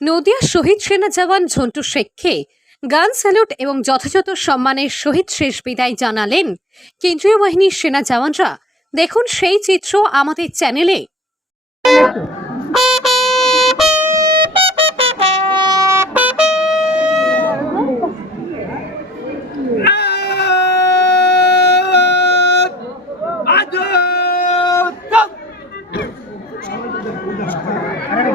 নদিয়া শহীদ সেনা জওয়ান ঝন্টু শেখকে গান স্যালুট এবং যথাযথ সম্মানের সহিত শেষ বিদায় জানালেন কেন্দ্রীয় বাহিনীর সেনা জওয়ানরা। দেখুন সেই চিত্র আমাদের চ্যানেলে।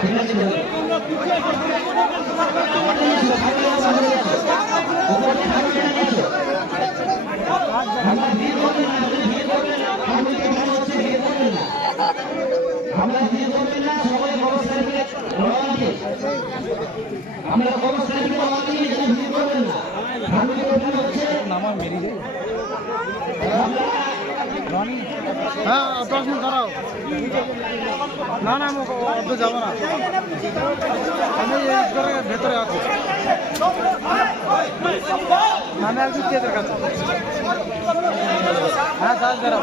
যান সামনে বসে যান সামনে বসে যান সবাই সামনে বসে কথা বলতে পারে হ্যাঁ দশ মিনিট দাঁড়াও না না আমি অর্ধ যাব না। আমি ভেতরে আছি। আমি একজন চেতের কাছে হ্যাঁ দাস দাঁড়াও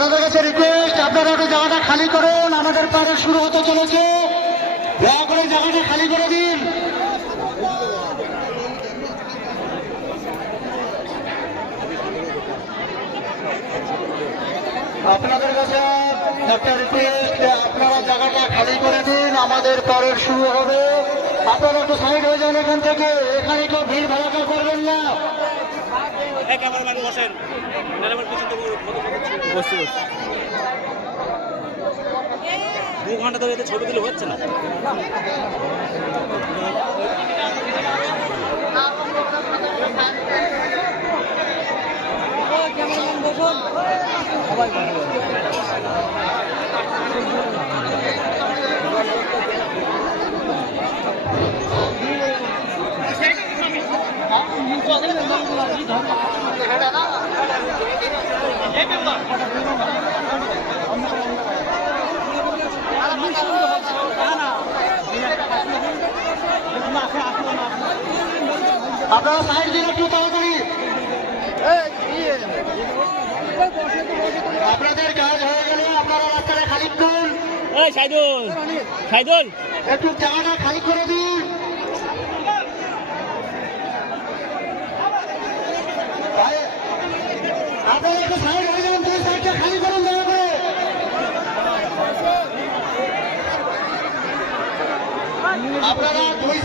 আপনাদের কাছে রিকোয়েস্ট আপনারা একটু জায়গাটা খালি করুন, আমাদের প্যারেড শুরু হতে চলেছে। দয়া করে জায়গাটা খালি করে দিন। আপনাদের কাছে একটা রিকোয়েস্ট আপনারা জায়গাটা খালি করে দিন, আমাদের প্যারেড শুরু হবে। আপনারা একটু সাইড হয়ে যান এখান থেকে, এখানে কেউ ভিড় ভাড়াটা করবেন না। বসেন। বসছি বসছি দু ঘণ্টা ধরে এতে ছবি তুলে হচ্ছে না। আপনারা সাইড দিন একটু তাড়াতাড়ি। আপনাদের কাজ হয়ে গেলে আপনারা রাস্তাটা খালি করুন। সাইদুল সাইদুল। একটু জায়গাটা খালি করে দিন। আপনারা একটু সাইড যান দুই সাইডটা খালি করুন দয়া করে।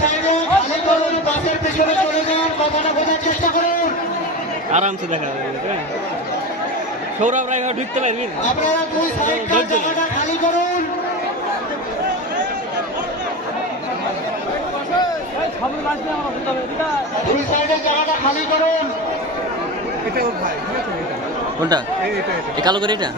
সাইডে খালি করুন বাসের পেছনে চলে যান কথাটা বোঝার চেষ্টা করুন। আরামসে দেখা যাবে সৌরভ রায় ঢুকতে পারবি? আপনারা দুই সাইডটা ধৈর্য ধরুন। জায়গাটা খালি করুন। দুই সাইডে জায়গাটা খালি করুন। কোনটা? এই কালো করে এটা?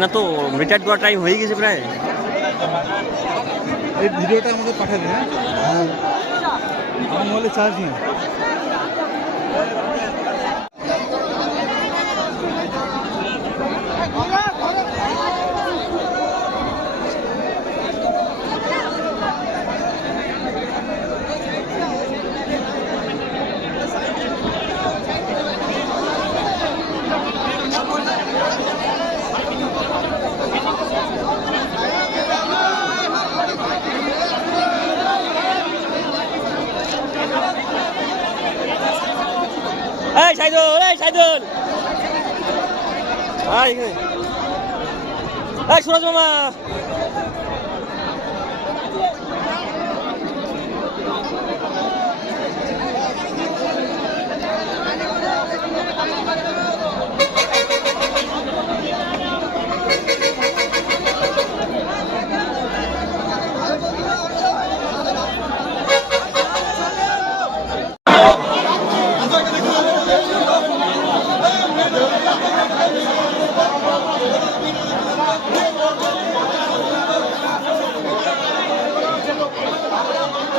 না তো রিটায়ার্ড করা টাইম হয়ে গেছে প্রায়। এই ভিডিওটা আমাকে পাঠাবে হ্যাঁ। আমার মোবাইলে চার্জ নেই। এই সাইদুল এই সাইদুল। এই সুরজ মামা।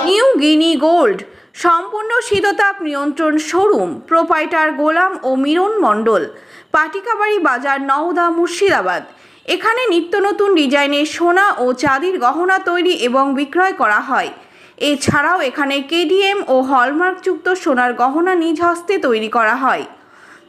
New Guinea gold. সম্পূর্ণ শীততাপ নিয়ন্ত্রণ শোরুম, প্রোপাইটার গোলাম ও মিরন মণ্ডল, পাটিকাবাড়ি বাজার নওদা মুর্শিদাবাদ। এখানে নিত্য নতুন ডিজাইনের সোনা ও চাঁদির গহনা তৈরি এবং বিক্রয় করা হয়। এছাড়াও এখানে কেডিএম ও হলমার্কযুক্ত সোনার গহনা নিজ হস্তে তৈরি করা হয়।